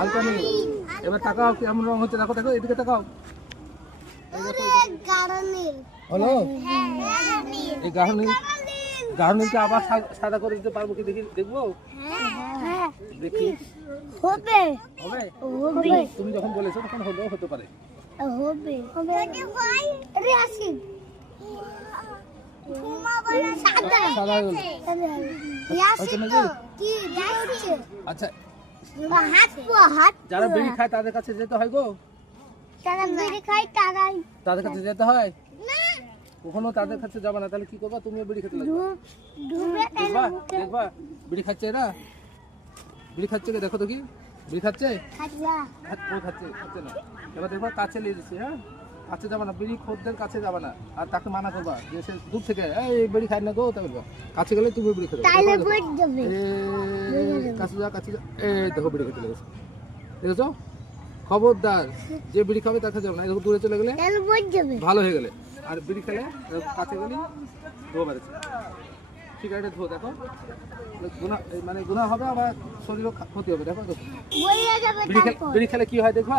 হালকা নীল। এবার তাকাও কেমন রং হচ্ছে, দেখো দেখো এদিকে তাকাও। হলো এই গাঢ় নীল, গাঢ় নীলকে আবার সাদা করে দিতে পারবো কি, দেখি দেখবো, দেখি হবে হবে। হবে তুমি যখন বলেছো তখন হলেও হতে পারে। হবে হবে আরে আসি সাদা সাদা হলো। ইয়াসি তো কি দেখছে আচ্ছা হাত যারা বিড়ি খায় তাদের কাছে যেতে হয় গো, তারা বিড়ি খায় তাদের কাছে যেতে হয়। কখনো তাদের কাছে যাবে না, তাহলে কি করবা, তুমিও বিড়ি খেতে লাগবে। ডুবে দেখবা দেখবা বিড়ি খাচ্ছে এরা, বিড়ি খাচ্ছে কে দেখো তো, কি বিড়ি খাচ্ছে, খাজা খাচ্ছে খাচ্ছে না। এবার দেখবা কাছে নিয়ে যাচ্ছে, হ্যাঁ কাছে যাবে না, বিড়ি খোরদের কাছে যাবে না, আর তাকে মানা করবা যে সে দূর থেকে এই বিড়ি খায় না গো, তাই বলবা। কাছে গেলে তুমি বিড়ি খেতে তাইলে বুঝ যাবে কাছে যা কাছে যা, এই দেখো বিড়ি খেতে লেগেছে, দেখেছো। খবরদার যে বিড়ি খাবে তার কাছে যাবে না, এরকম দূরে চলে গেলে তাইলে বুঝ যাবে ভালো হয়ে গেলে। আর বিড়ি খেলে কাছে গেলে ধোয়া বেড়েছে, সিগারেটে ধোয়া, দেখো গুণা, মানে গুণা হবে, আবার শরীরও ক্ষতি হবে। দেখো দেখো বইয়া যাবে বিড়ি খেলে কি হয় দেখবা।